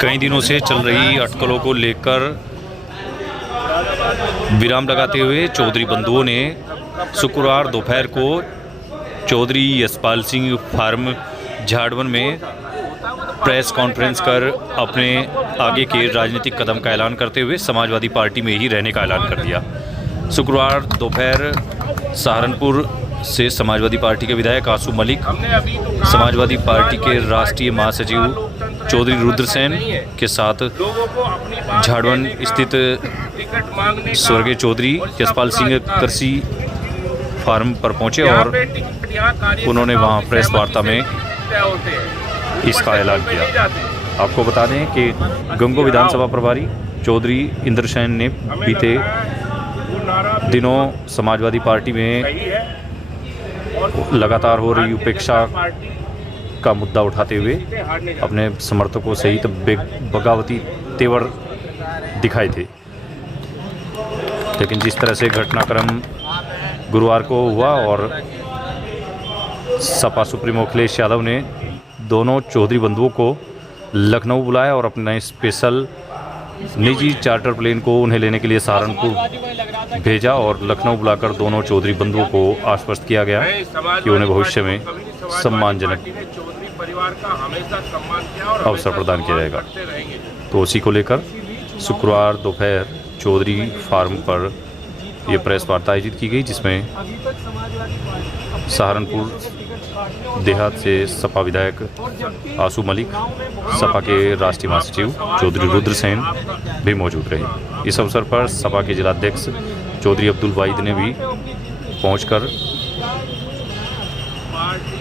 कई दिनों से चल रही अटकलों को लेकर विराम लगाते हुए चौधरी बंधुओं ने शुक्रवार दोपहर को चौधरी यशपाल सिंह फार्म झाड़वन में प्रेस कॉन्फ्रेंस कर अपने आगे के राजनीतिक कदम का ऐलान करते हुए समाजवादी पार्टी में ही रहने का ऐलान कर दिया। शुक्रवार दोपहर सहारनपुर से समाजवादी पार्टी के विधायक आसू मलिक, समाजवादी पार्टी के राष्ट्रीय महासचिव चौधरी रुद्रसेन के साथ झाड़वन स्थित स्वर्गीय चौधरी यशपाल सिंह कृषि फार्म पर पहुंचे और उन्होंने वहां प्रेस वार्ता में इसका ऐलान किया। आपको बता दें कि गंगो विधानसभा प्रभारी चौधरी इंद्रसेन ने बीते दिनों समाजवादी पार्टी में लगातार हो रही उपेक्षा का मुद्दा उठाते हुए अपने समर्थकों सहित बगावती तेवर दिखाए थे। लेकिन जिस तरह से घटनाक्रम गुरुवार को हुआ और सपा सुप्रीमो अखिलेश यादव ने दोनों चौधरी बंधुओं को लखनऊ बुलाया और अपने स्पेशल निजी चार्टर प्लेन को उन्हें लेने के लिए सहारनपुर भेजा और लखनऊ बुलाकर दोनों चौधरी बंधुओं को आश्वस्त किया गया कि उन्हें भविष्य में सम्मानजनक अवसर प्रदान किया जाएगा। तो उसी को लेकर शुक्रवार दोपहर चौधरी फार्म पर यह प्रेस वार्ता आयोजित की गई, जिसमें सहारनपुर देहात से सपा विधायक आसू मलिक, सपा के राष्ट्रीय महासचिव चौधरी रुद्रसेन भी मौजूद रहे। इस अवसर पर सपा के जिलाध्यक्ष चौधरी अब्दुल वाहिद ने भी पहुंचकर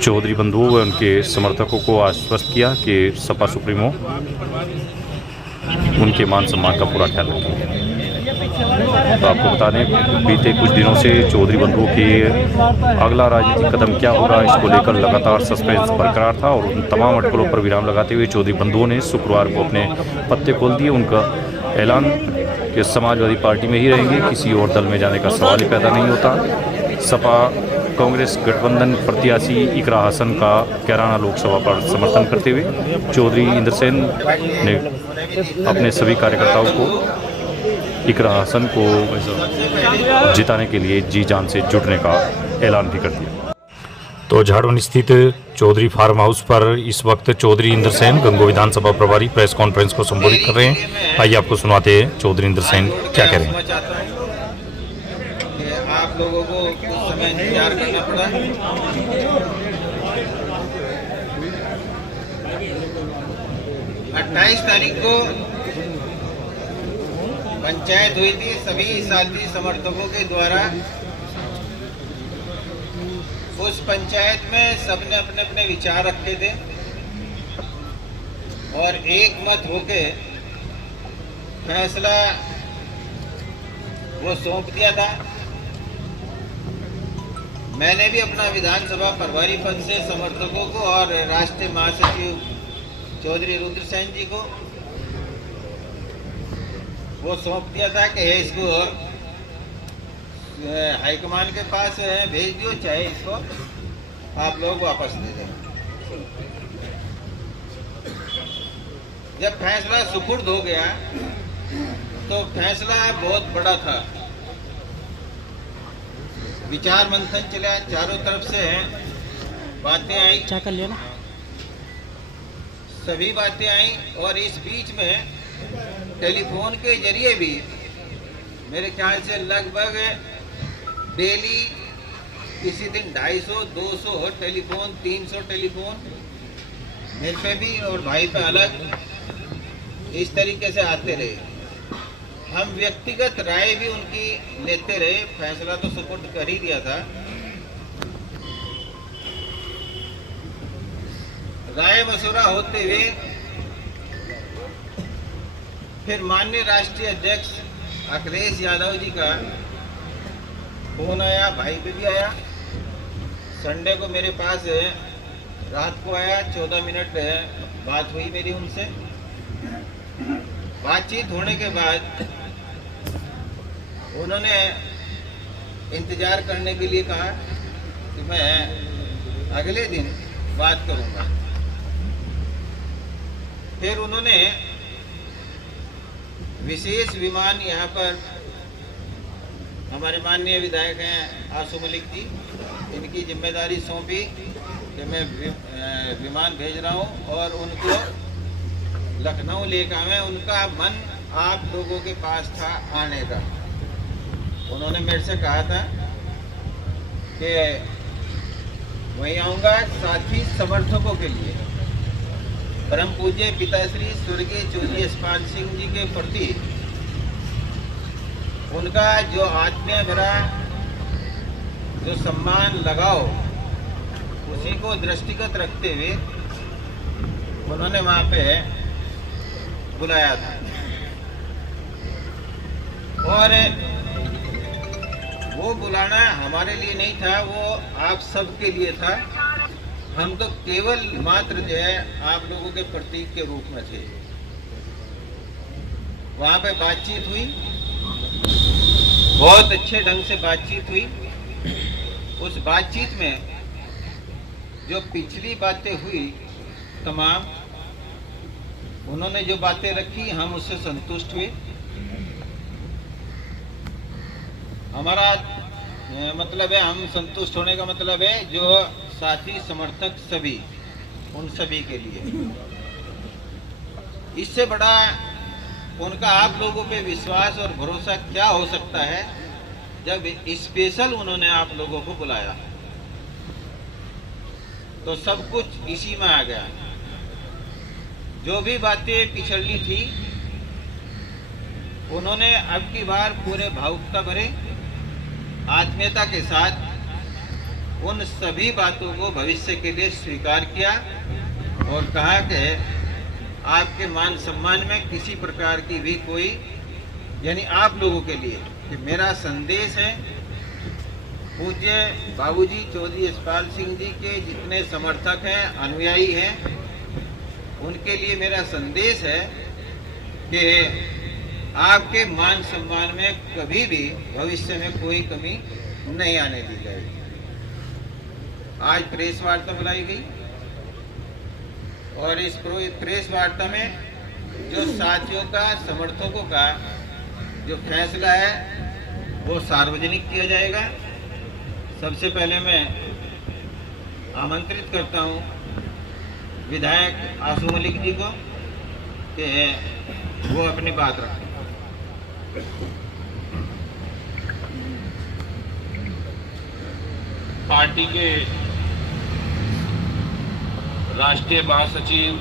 चौधरी बंधुओं व उनके समर्थकों को आश्वस्त किया कि सपा सुप्रीमो उनके मान सम्मान का पूरा ख्याल रखेंगे। तो आपको बता दें, बीते कुछ दिनों से चौधरी बंधुओं के अगला राजनीतिक कदम क्या होगा, इसको लेकर लगातार सस्पेंस बरकरार था और उन तमाम अटकलों पर विराम लगाते हुए चौधरी बंधुओं ने शुक्रवार को अपने पत्ते खोल दिए। उनका ऐलान कि समाजवादी पार्टी में ही रहेंगे, किसी और दल में जाने का सवाल ही पैदा नहीं होता। सपा कांग्रेस गठबंधन प्रत्याशी इकरा हसन का कैराना लोकसभा पर समर्थन करते हुए चौधरी इंद्रसेन ने अपने सभी कार्यकर्ताओं को इकरा हसन को जिताने के लिए जी जान से जुटने का ऐलान भी कर दिया। तो झाड़वन स्थित चौधरी फार्म हाउस पर इस वक्त चौधरी इंद्रसेन गंगो विधानसभा प्रभारी प्रेस कॉन्फ्रेंस को संबोधित कर रहे हैं। आइए आपको सुनाते हैं चौधरी इंद्रसेन क्या कह रहे हैं। आप लोगों को कुछ समय इंतजार करना पड़ा। 28 तारीख को पंचायत हुई थी सभी साथी समर्थकों के द्वारा। उस पंचायत में सबने अपने अपने विचार रखे थे और एक मत होके फैसला वो सौंप दिया था। मैंने भी अपना विधानसभा प्रभारी पद से समर्थकों को और राष्ट्रीय महासचिव चौधरी रुद्रसेन जी को वो सौंप दिया था कि इसको हाईकमान के पास भेज दियो, चाहे इसको आप लोग वापस दे दें। जब फैसला सुपुर्द हो गया तो फैसला बहुत बड़ा था। विचार मंथन चला, चारों तरफ से बातें आई, क्या कर लिया ना, सभी बातें आई और इस बीच में टेलीफोन के जरिए भी मेरे ख्याल से लगभग डेली किसी दिन 250, 200 टेलीफोन, 300 टेलीफोन मेरे पे भी और भाई पे अलग इस तरीके से आते रहे। हम व्यक्तिगत राय भी उनकी लेते रहे। फैसला तो सुपुर्द कर ही दिया था। राय मशवरा होते हुए फिर माननीय राष्ट्रीय अध्यक्ष अखिलेश यादव जी का फोन आया, भाई पे भी आया। संडे को मेरे पास रात को आया, 14 मिनट बात हुई मेरी उनसे। बातचीत होने के बाद उन्होंने इंतजार करने के लिए कहा कि मैं अगले दिन बात करूंगा। फिर उन्होंने विशेष विमान यहाँ पर हमारे माननीय विधायक हैं आसू मलिक जी, इनकी जिम्मेदारी सौंपी कि मैं विमान भेज रहा हूँ और उनको लखनऊ लेकर आए। उनका मन आप लोगों के पास था आने का। उन्होंने मेरे से कहा था कि वहीं आऊँगा साथी समर्थकों के लिए। परम पूज्य पिताश्री स्वर्गीय चौधरी यशपाल सिंह जी के प्रति उनका जो आत्मीय भरा जो सम्मान लगाओ, उसी को दृष्टिगत रखते हुए उन्होंने वहाँ पे बुलाया था। और वो बुलाना हमारे लिए नहीं था, वो आप सबके लिए था। हम तो केवल मात्र जो है आप लोगों के प्रतीक के रूप में थे। वहाँ पे बातचीत हुई, बहुत अच्छे ढंग से बातचीत हुई। उस बातचीत में जो पिछली बातें हुई तमाम, उन्होंने जो बातें रखी हम उससे संतुष्ट हुए। हमारा मतलब है, हम संतुष्ट होने का मतलब है जो साथी समर्थक सभी, उन सभी के लिए। इससे बड़ा उनका आप लोगों पे विश्वास और भरोसा क्या हो सकता है जब स्पेशल उन्होंने आप लोगों को बुलाया। तो सब कुछ इसी में आ गया। जो भी बातें पिछड़ी थी उन्होंने अब की बार पूरे भावुकता भरे आत्मीयता के साथ उन सभी बातों को भविष्य के लिए स्वीकार किया और कहा कि आपके मान सम्मान में किसी प्रकार की भी कोई, यानी आप लोगों के लिए कि मेरा संदेश है पूज्य बाबूजी चौधरी यशपाल सिंह जी के जितने समर्थक हैं, अनुयायी हैं, उनके लिए मेरा संदेश है कि आपके मान सम्मान में कभी भी भविष्य में कोई कमी नहीं आने दी जाएगी। आज प्रेस वार्ता बुलाई गई और इस प्रेस वार्ता में जो साथियों का, समर्थकों का जो फैसला है वो सार्वजनिक किया जाएगा। सबसे पहले मैं आमंत्रित करता हूँ विधायक आसू मलिक जी को कि वो अपनी बात रखें। पार्टी के राष्ट्रीय महासचिव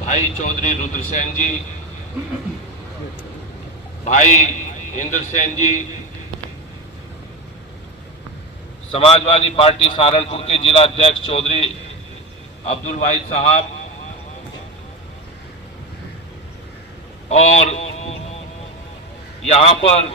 भाई चौधरी रुद्रसेन जी, भाई इंद्र सेन जी, समाजवादी पार्टी सहारनपुर के जिला अध्यक्ष चौधरी अब्दुल वाहिद साहब और यहाँ पर